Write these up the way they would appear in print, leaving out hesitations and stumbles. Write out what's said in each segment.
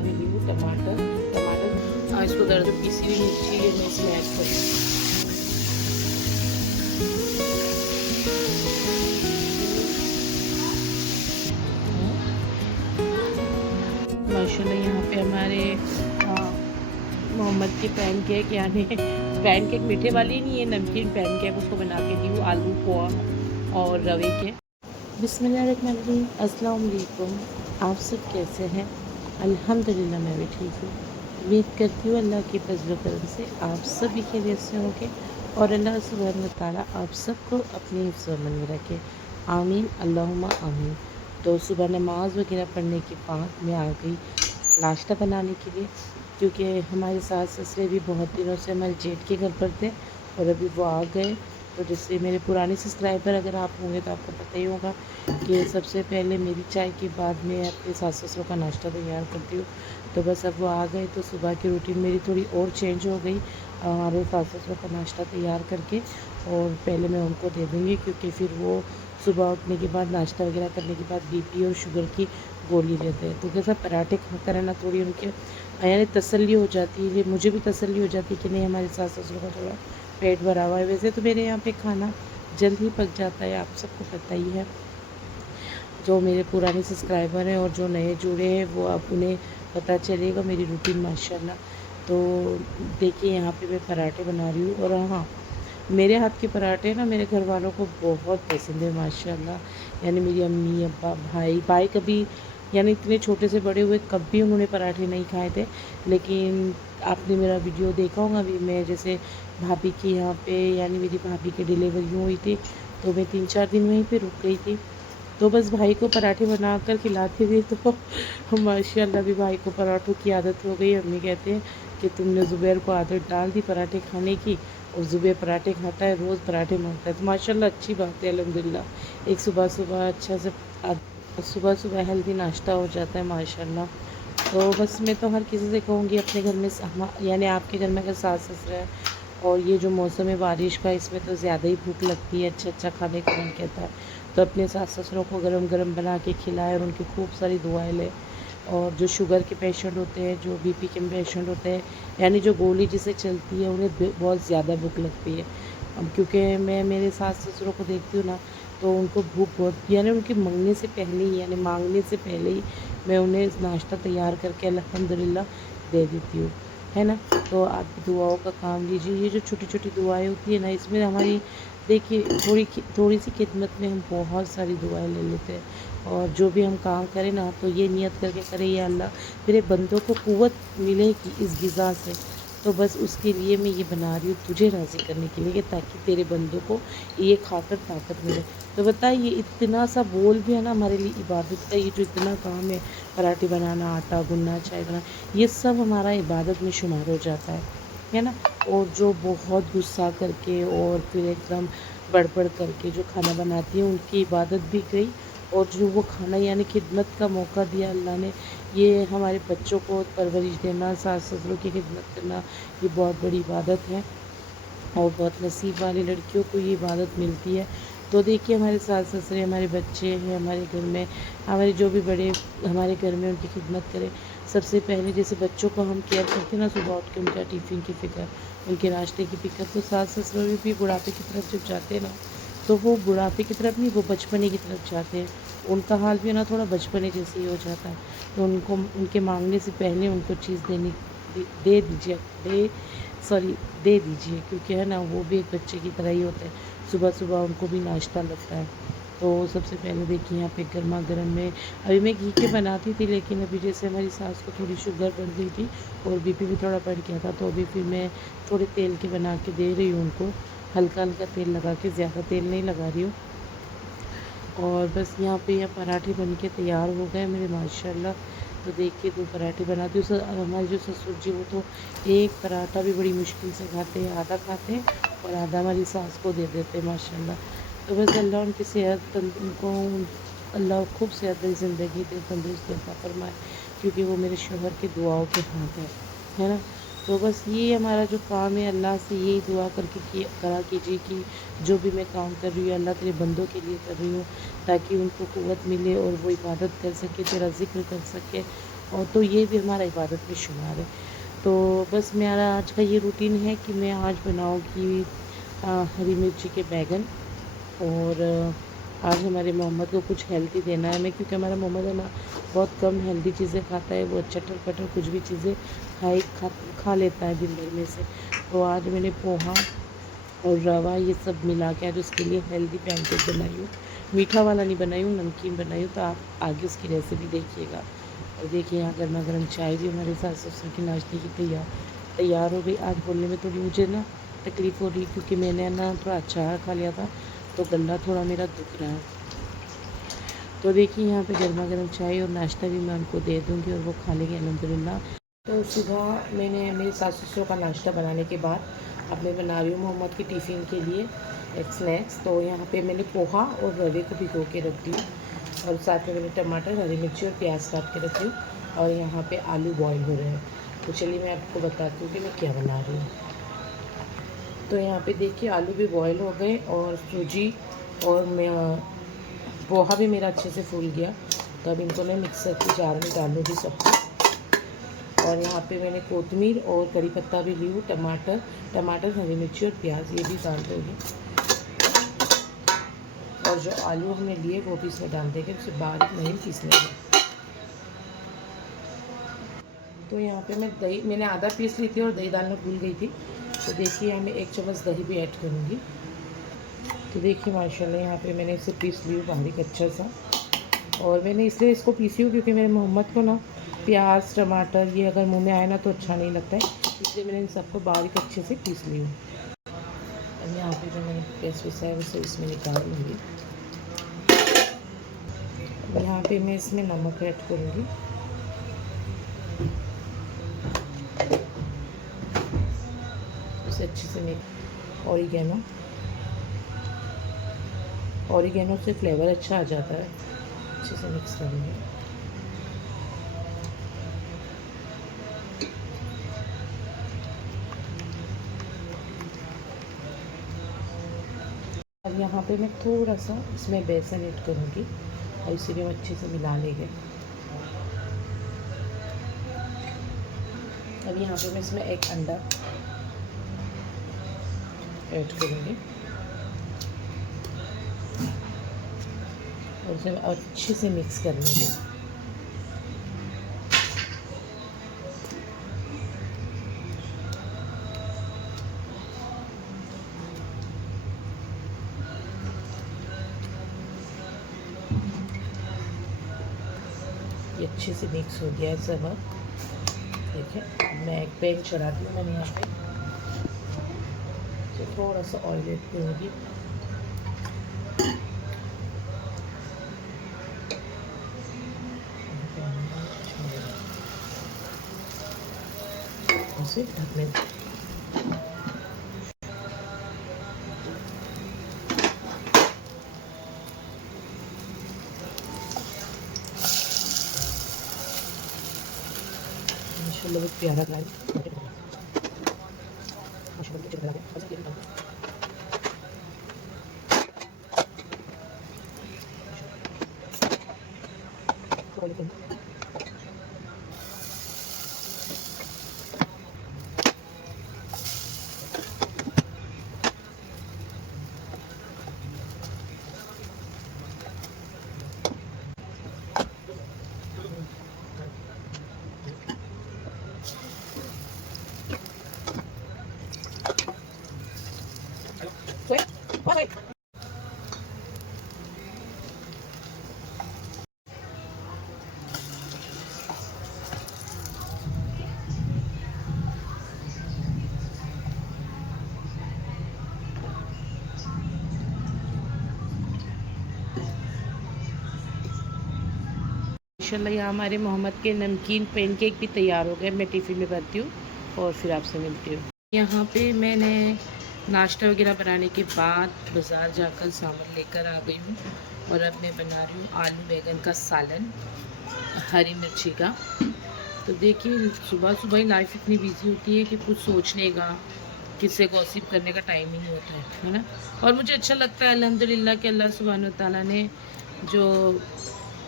भी ली हूँ टमाटर। इसको दर्द पीसी हुई मिर्ची ये मैं इसमें ऐड करूँ। माशाल्लाह यहाँ पे हमारे मोहम्मद के पैन केक यानी पैन केक मीठे वाली नहीं है, नमकीन पैन केक उसको बना के दी हूँ, आलू पोहा और रवे के। बिस्मिल्लाहिर्रहमानिर्रहीम, अस्सलाम वालेकुम। आप सब कैसे हैं? अल्हम्दुलिल्लाह मैं भी ठीक हूँ। उम्मीद करती हूँ अल्लाह के फजल करम से आप सभी खैरियत से होंगे और अल्लाह सुब्हानहू व तआला आप सबको अपने हिफ्ज़ व अमन में रखे। आमीन अल्लाहुम्मा आमीन। तो सुबह नमाज वगैरह पढ़ने के बाद मैं आ गई नाश्ता बनाने के लिए, क्योंकि हमारे सास ससुरे भी बहुत दिनों से हमारे जेठ के घर पर थे और अभी वो आ गए। तो जैसे मेरे पुराने सब्सक्राइबर अगर आप होंगे तो आपको पता ही होगा कि सबसे पहले मेरी चाय के बाद मैं अपने सास ससुरों का नाश्ता तैयार करती हूँ। तो बस अब वो आ गए तो सुबह की रूटीन मेरी थोड़ी और चेंज हो गई हमारे सास ससुरों का नाश्ता तैयार करके, और पहले मैं उनको दे दूँगी क्योंकि फिर वो सुबह उठने के बाद नाश्ता वगैरह करने के बाद बीपी और शुगर की गोली लेते हैं। तो कैसा पराठे खाकर है ना थोड़ी उनके यानी तसल्ली हो जाती है, मुझे भी तसल्ली हो जाती है कि नहीं हमारे सास ससुर का थोड़ा पेट भरा हुआ है। वैसे तो मेरे यहाँ पे खाना जल्द ही पक जाता है, आप सबको पता ही है। जो मेरे पुराने सब्सक्राइबर हैं और जो नए जुड़े हैं वो अब उन्हें पता चलेगा मेरी रूटीन माशाल्लाह। तो देखिए यहाँ पे मैं पराठे बना रही हूँ, और हाँ मेरे हाथ के पराठे ना मेरे घर वालों को बहुत पसंद है माशाल्लाह। यानी मेरी अम्मी अब्बा भाई कभी यानी इतने छोटे से बड़े हुए कभी उन्होंने पराठे नहीं खाए थे, लेकिन आपने मेरा वीडियो देखा होगा अभी मैं जैसे भाभी के यहाँ पे यानी मेरी भाभी की डिलीवरी हुई थी तो मैं 3-4 दिन वहीं पे रुक गई थी। तो बस भाई को पराठे बनाकर खिलाती थी तो माशाल्लाह भी भाई को पराठों की आदत हो गई। अम्मी कहते हैं कि तुमने ज़ुबैर को आदत डाल दी पराठे खाने की, और ज़ुबैर पराठे खाता है, रोज़ पराठे मांगता है। तो माशाल्लाह अच्छी बात है अल्हम्दुलिल्लाह। एक सुबह सुबह अच्छा से सुबह सुबह हेल्दी नाश्ता हो जाता है माशाल्लाह। तो बस मैं तो हर किसी से कहूँगी अपने घर में यानी आपके घर में अगर सास ससुर है और ये जो मौसम है बारिश का इसमें तो ज़्यादा ही भूख लगती है, अच्छा अच्छा खाने का मन कहता है। तो अपने सास ससुरों को गरम गरम बना के खिलाए और उनकी खूब सारी दुआएं ले। और जो शुगर के पेशेंट होते हैं, जो बीपी के पेशेंट होते हैं, यानी जो गोली जिसे चलती है उन्हें बहुत ज़्यादा भूख लगती है। अब क्योंकि मैं मेरे सास ससुरों को देखती हूँ ना तो उनको भूख बहुत यानी उनके मंगने से पहले ही यानी मांगने से पहले ही मैं उन्हें नाश्ता तैयार करके अल्हम्दुलिल्लाह दे देती हूँ, है ना। तो आप दुआओं का काम लीजिए। ये जो छोटी छोटी दुआएं होती है ना इसमें हमारी देखिए थोड़ी सी खिदमत में हम बहुत सारी दुआएं ले लेते हैं। और जो भी हम काम करें ना तो ये नियत करके करें या अल्लाह मेरे बंदों को क़ुव्वत मिलेगी इस ग़िज़ा से, तो बस उसके लिए मैं ये बना रही हूँ तुझे राज़ी करने के लिए, ताकि तेरे बंदों को ये खाकर ताकत मिले। तो बताइए इतना सा बोल भी है ना हमारे लिए इबादत का, ये जो इतना काम है पराठे बनाना, आटा गूँथना, चाय बनाना, ये सब हमारा इबादत में शुमार हो जाता है ना। और जो बहुत गुस्सा करके और फिर एकदम बड़बड़ करके जो खाना बनाती है उनकी इबादत भी गई, और जो वो खाना यानी खिदमत का मौका दिया अल्लाह ने, ये हमारे बच्चों को परवरिश देना, सास ससुरों की खिदमत करना, ये बहुत बड़ी इबादत है और बहुत नसीब वाली लड़कियों को ये इबादत मिलती है। तो देखिए हमारे सास ससुरे, हमारे बच्चे हैं हमारे घर में, हमारे जो भी बड़े हमारे घर में उनकी खिदमत करें। सबसे पहले जैसे बच्चों को हम केयर करते हैं ना, सुबह उठ के उनका टिफ़िन की फ़िक्र, उनके नाश्ते की फ़िक्र, तो सास ससुर भी बुढ़ापे की तरफ जब जाते हैं ना तो वो बुढ़ापे की तरफ नहीं, वो बचपने की तरफ जाते हैं। उनका हाल भी ना थोड़ा बचपने जैसे ही हो जाता है। तो उनको उनके मांगने से पहले उनको चीज़ दे दीजिए, सॉरी दे दीजिए, क्योंकि है ना वो भी एक बच्चे की तरह ही होते हैं। सुबह सुबह उनको भी नाश्ता लगता है। तो सबसे पहले देखिए यहाँ पे गर्मा गर्म में अभी मैं घी के बनाती थी, लेकिन अभी जैसे हमारी सास को थोड़ी शुगर बढ़ गई थी और बीपी भी थोड़ा बढ़ गया था, तो अभी फिर मैं थोड़े तेल के बना के दे रही हूँ उनको, हल्का हल्का तेल लगा के, ज़्यादा तेल नहीं लगा रही हूँ। और बस यहाँ पे यह पराठे बन के तैयार हो गए मेरे माशाल्लाह। तो देखिए 2 पराठे बनाती हूँ। हमारे जो ससुर जी वो तो एक पराठा भी बड़ी मुश्किल से खाते हैं, आधा खाते हैं और आधा हमारी सास को दे देते हैं माशाल्लाह। तो बस अल्लाह उनकी उनको अल्लाह खूब सेहत भरी ज़िंदगी दे, तंदुरुस्ती अता फरमाए, क्योंकि वो मेरे शौहर की दुआओं के हाथ है ना। तो बस ये हमारा जो काम है अल्लाह से यही दुआ करके करा कीजिए कि जो भी मैं काम कर रही हूँ अल्लाह तेरे बंदों के लिए कर रही हूँ, ताकि उनको क़ुव्वत मिले और वो इबादत कर सके, तेरा ज़िक्र कर सके और तो ये भी हमारा इबादत में शुमार है। तो बस मेरा आज का ये रूटीन है कि मैं आज बनाऊँगी हरी मिर्ची के बैंगन। और आज हमारे मोहम्मद को कुछ हेल्दी देना है मैं, क्योंकि हमारा मोहम्मद है ना बहुत कम हेल्दी चीज़ें खाता है। वो चटर-पटर कुछ भी चीज़ें खा लेता है दिन भर में से। तो आज मैंने पोहा और रवा ये सब मिला के आज उसके लिए हेल्दी पैनकेक बनाई हूँ। मीठा वाला नहीं बनाई हूँ, नमकीन बनाई हूँ। तो आप आगे उसकी रेसिपी देखिएगा। और देखिए यहाँ गर्मा-गर्म चाय भी हमारे सास-ससुर के नाश्ते की तैयार हो गई। आज बोलने में थोड़ी मुझे ना तकलीफ़ हो रही, क्योंकि मैंने ना थोड़ा अचार खा लिया था, तो गला थोड़ा मेरा दुख रहा है। तो देखिए यहाँ पे गर्मा-गर्म चाय और नाश्ता भी मैं उनको दे दूँगी और वो खा लेंगे अल्हम्दुलिल्लाह। तो सुबह मैंने मेरे सास-ससुर का नाश्ता बनाने के बाद अब मैं बना रही हूँ मोहम्मद के टिफ़िन के लिए एक स्नैक्स। तो यहाँ पे मैंने पोहा और रवे को भिगो के रख दी और साथ में मैंने टमाटर, हरी मिर्ची और प्याज काट के रख दी और यहाँ पे आलू बॉईल हो रहे हैं। तो चलिए मैं आपको बताती हूँ कि मैं क्या बना रही हूँ। तो यहाँ पे देखिए आलू भी बॉईल हो गए और सूजी और मैं पोहा भी मेरा अच्छे से फूल गया। तो अब इनको मैं मिक्सर के जार में डालूँगी सबको। और यहाँ पे मैंने कोतमीर और करी पत्ता भी ली हूँ, टमाटर, हरी मिर्ची और प्याज ये भी डाल दोगे। और जो आलू हमने लिए वो भी इसमें डाल देंगे, उसे बारीक नहीं पीसने में। तो यहाँ पे मैं दही मैंने आधा पीस ली थी और दही डालना भूल गई थी। तो देखिए यहाँ मैं 1 चम्मच दही भी ऐड करूँगी। तो देखिए माशाल्लाह यहाँ पे मैंने इसे पीस ली हूँ बारीक अच्छा सा। और मैंने इसलिए इसको पीसी हूँ क्योंकि मेरे मोहम्मद को ना प्याज टमाटर ये अगर मुंह में आए ना तो अच्छा नहीं लगता है, इसलिए मैंने इन सबको बारीक अच्छे से पीस ली हूँ। अब यहाँ पे जो मैंने पेस्ट पिसा है उसे इसमें निकाल लूँगी। यहाँ पे मैं इसमें नमक ऐड करूँगी। उसे अच्छे से मिक्स ऑरिगेनो से फ्लेवर अच्छा आ जाता है। अच्छे से मिक्स करूँगी। अब यहाँ पे मैं थोड़ा सा इसमें बेसन ऐड करूँगी और इसे भी हम अच्छे से मिला लेंगे। अब यहाँ पे मैं इसमें एक अंडा ऐड करूँगी और इसे अच्छे से मिक्स कर लेंगे। ये अच्छे से मिक्स हो गया है सब। अब देखिए मैं एक पैन चढ़ाती हूँ मैंने यहाँ पे, तो थोड़ा सा ऑयल ऐड करूँगी। उसे ढकने माशाल्लाह बहुत प्यारा लग रहा है। माशाल्लाह यहाँ हमारे मोहम्मद के नमकीन पैनकेक भी तैयार हो गए। मैं टिफ़िन में भरती हूँ और फिर आपसे मिलती हूँ। यहाँ पे मैंने नाश्ता वगैरह बनाने के बाद बाज़ार जाकर सामान लेकर आ गई हूँ और अब मैं बना रही हूँ आलू बैंगन का सालन हरी मिर्ची का। तो देखिए सुबह सुबह ही लाइफ इतनी बिजी होती है कि कुछ सोचने का किससे गॉसिप करने का टाइम ही नहीं होता है ना। और मुझे अच्छा लगता है अल्हम्दुलिल्लाह कि अल्लाह सुब्हान व तआला ने जो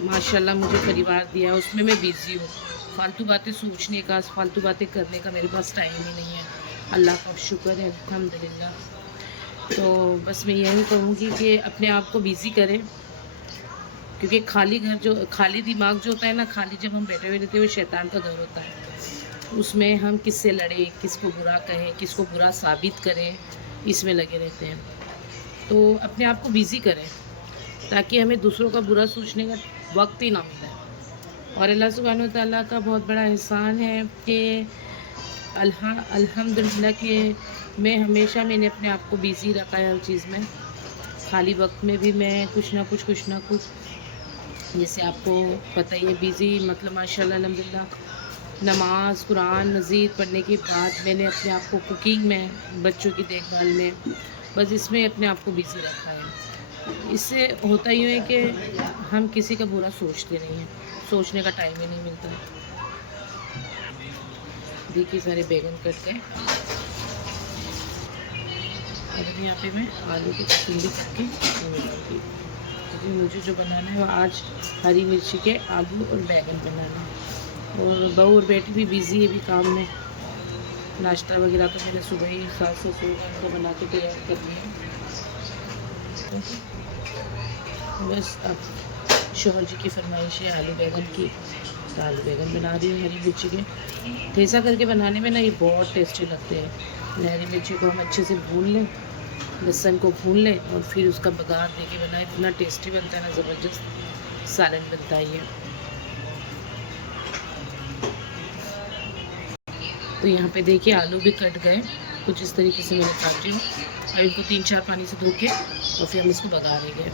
माशाल्लाह मुझे परिवार दिया उसमें मैं बिज़ी हूँ। फालतू बातें सोचने का, फालतू बातें करने का मेरे पास टाइम ही नहीं है। अल्लाह का शुक्र है, अल्हम्दुलिल्लाह। तो बस मैं यही कहूँगी कि अपने आप को बिज़ी करें, क्योंकि खाली दिमाग जो होता है ना, खाली जब हम बैठे हुए रहते हैं, वो शैतान का घर होता है। उसमें हम किससे लड़ें, किसको बुरा कहें, किसको बुरा साबित करें, इसमें लगे रहते हैं। तो अपने आप को बिज़ी करें ताकि हमें दूसरों का बुरा सोचने का वक़्त ही ना मिले। और अल्लाह सुब्हान व तआला का बहुत बड़ा एहसान है कि अल्हम्दुलिल्लाह कि मैंने अपने आप को बिज़ी रखा है हर चीज़ में। खाली वक़्त में भी मैं कुछ ना कुछ, जैसे आपको पता ही है, बिज़ी मतलब माशाल्लाह अल्हम्दुलिल्लाह, नमाज़, कुरान मज़ीद पढ़ने के बाद मैंने अपने आप को कुकिंग में, बच्चों की देखभाल में, बस इसमें अपने आप को बिज़ी रखा है। इससे होता यूँ है कि हम किसी का बुरा सोचते नहीं हैं, सोचने का टाइम ही नहीं मिलता। देखिए सारे बैंगन कट गए और अभी यहाँ पे मैं आलू की कचौड़ी करके डालूँगी, क्योंकि मुझे जो बनाना है वो आज हरी मिर्ची के आलू और बैंगन बनाना है। और बहू और बेटी भी बिज़ी है अभी काम में। नाश्ता वगैरह तो मैंने सुबह ही सास ससुर को बना के तैयार कर लिया। बस अब शौहर जी की फरमाइश है आलू बैंगन की, तो आलू बैंगन बना रही हूँ हरी मिर्ची के। ठेसा करके बनाने में ना ये बहुत टेस्टी लगते हैं। हरी मिर्ची को हम अच्छे से भून लें, लहसुन को भून लें और फिर उसका बघार दे के बनाए, इतना टेस्टी बनता है ना, ज़बरदस्त सालन बनता है ये। तो यहाँ पे देखिए आलू भी कट गए, कुछ इस तरीके से मैंने काटी हूँ। अब इनको 3-4 पानी से धो के और फिर हम इसको बघारेंगे।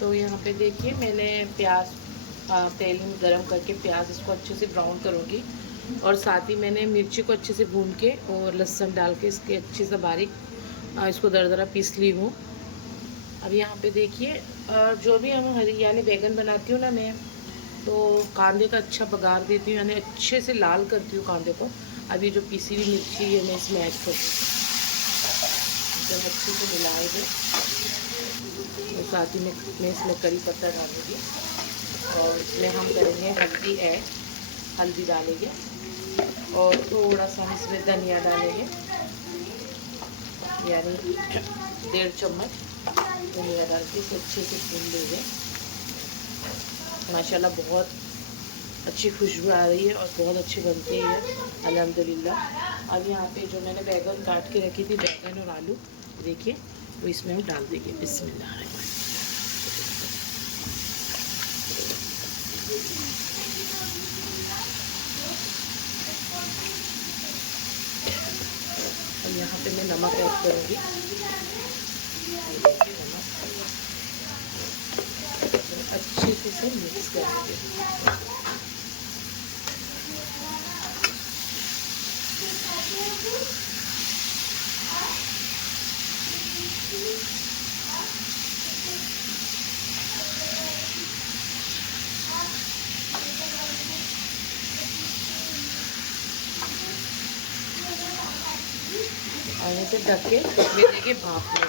तो यहाँ पे देखिए मैंने प्याज तेल में गरम करके प्याज इसको अच्छे से ब्राउन करूँगी, और साथ ही मैंने मिर्ची को अच्छे से भून के और लहसुन डाल के इसके अच्छे से बारीक इसको दरदरा पीस ली हूँ। अब यहाँ पे देखिए जो भी हम यानी बैंगन बनाती हूँ ना मैं, तो कांदे का अच्छा बघार देती हूँ, यानी अच्छे से लाल करती हूँ कांदे को। अब ये जो पीसी हुई मिर्ची है मैं इसमें ऐड कर दूँगी, जब अच्छे से मिलाएंगे। और साथ ही में मैं इसमें करी पत्ता डालूँगी और इसमें हम करेंगे हल्दी ऐड, हल्दी डालेंगे और थोड़ा सा हम इसमें धनिया डालेंगे, यानी 1.5 चम्मच धनिया डाल के इसे अच्छे से भून लेंगे। माशाल्लाह बहुत अच्छी खुशबू आ रही है और बहुत अच्छी बनती है अल्हम्दुलिल्लाह। अब यहाँ पे जो मैंने बैंगन काट के रखी थी, बैंगन और आलू देखिए, वो इसमें हम डाल देंगे। बिस्मिल्लाह। और यहाँ पे मैं नमक ऐड करूँगी, अच्छे से मिक्स करेंगे। और इसे ढक के देखिए भाप में।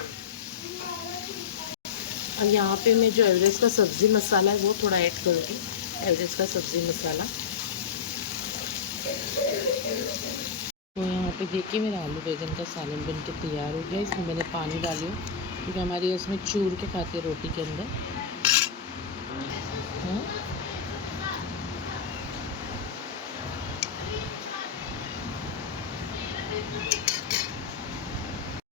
अब यहाँ पे मैं जो एवरेस्ट का सब्ज़ी मसाला है वो थोड़ा ऐड करूँगी, एवरेस्ट का सब्ज़ी मसाला। तो यहाँ पे देखिए मेरा आलू बैंगन का सालन बन के तैयार हो गया। इसमें मैंने पानी डाली, क्योंकि हमारे इसमें चूर के खाते हैं रोटी के अंदर,